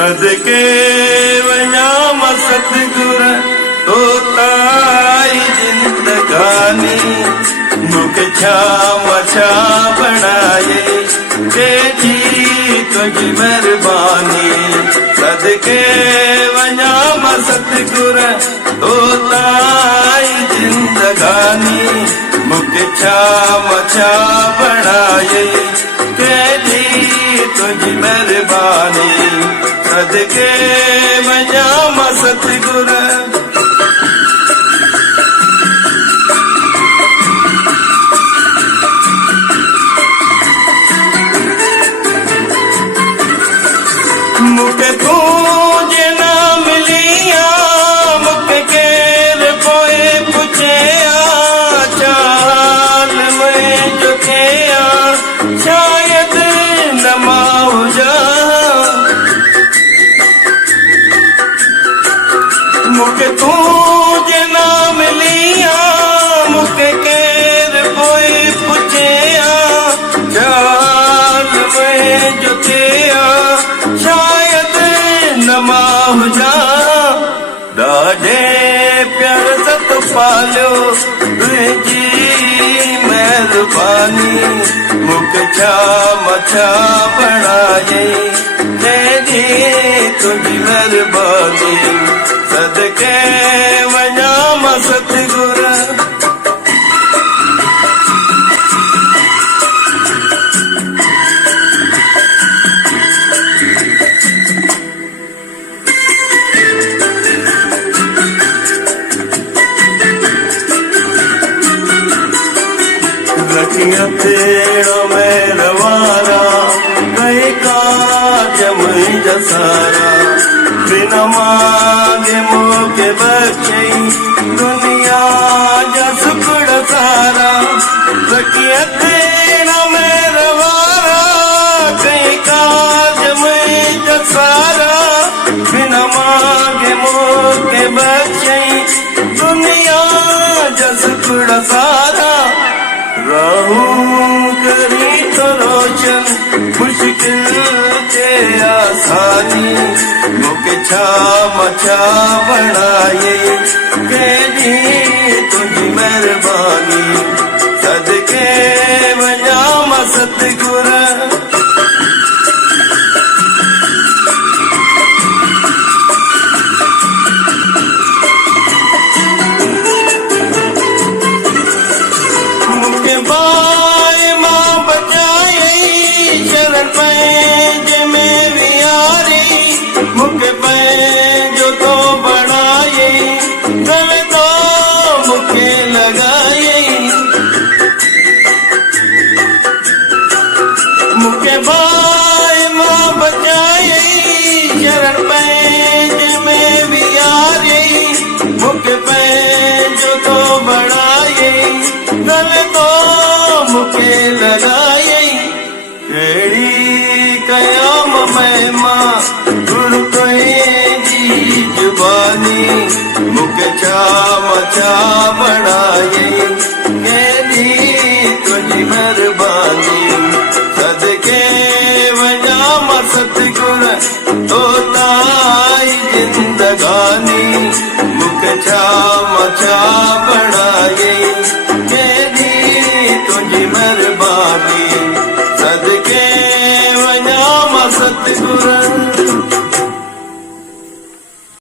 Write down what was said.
सदके वञाम सतगुर तोताई जिंदगानी मूंखे छा मछा बणाए तेजी तुझी महिरबानी सदके वञाम सतगुर तोताई जिंदगानी मूंखे छा मछा बणाए तेजी तुझी महिरबानी सदके वञाम सतगुर मूंखे तूं जे न मिलिया मूंखे केर पोइ पुछे चाल मुंहिंजो थिया शायदि न मां हुजां मूंखे तूं जे न मिलिया मूंखे केर पोइ पुछे चाल मुंहिंजो थिया शायदि न मां हुजां ॾाढे प्यार सां तो पालियो तुंहिंजी महिरबानी मूंखे छा मछा बणाए तेरी तुंहिंजी महिरबानी सदके वञाम सतगुर रखिया तेरो मेरवारा कई काज मुंहिंजा सारा बिना मांगे मूंखे बख्शई दुनिया जा सुखड़ सारा रखिया तेरो मेरवारा कई काज मुंहिंजा सारा बिना मांगे मूंखे बख्शई दुनिया जा सुखड़ सारा रहूं करी तो रोशन मुश्किल ते आसानी मूंखे छा मछा बणाए केॾी तुंहिंजी महिरबानी सदके वञाम सतगुर बाई मां बचाई शरण पंहिंजे में विहारी मूंखे पंहिंजो तो बणाई गल तो मूंखे लॻाई मूंखे बाई मां बचाई शरण पंहिंजे में विहारी मूंखे पंहिंजो तो बणाई गल तो मूंखे लॻाई कहिड़ी कयाम महिमा गुर तुंहिंजी ज़ुबानी मूंखे छा मछा बणाए केॾी तुंहिंजी महिरबानी सदके वञाम सतगुर तोताई जिंदगानी मूंखे छा मछा बणाए केॾी तुंहिंजी महिरबानी सदके वञाम सतगुर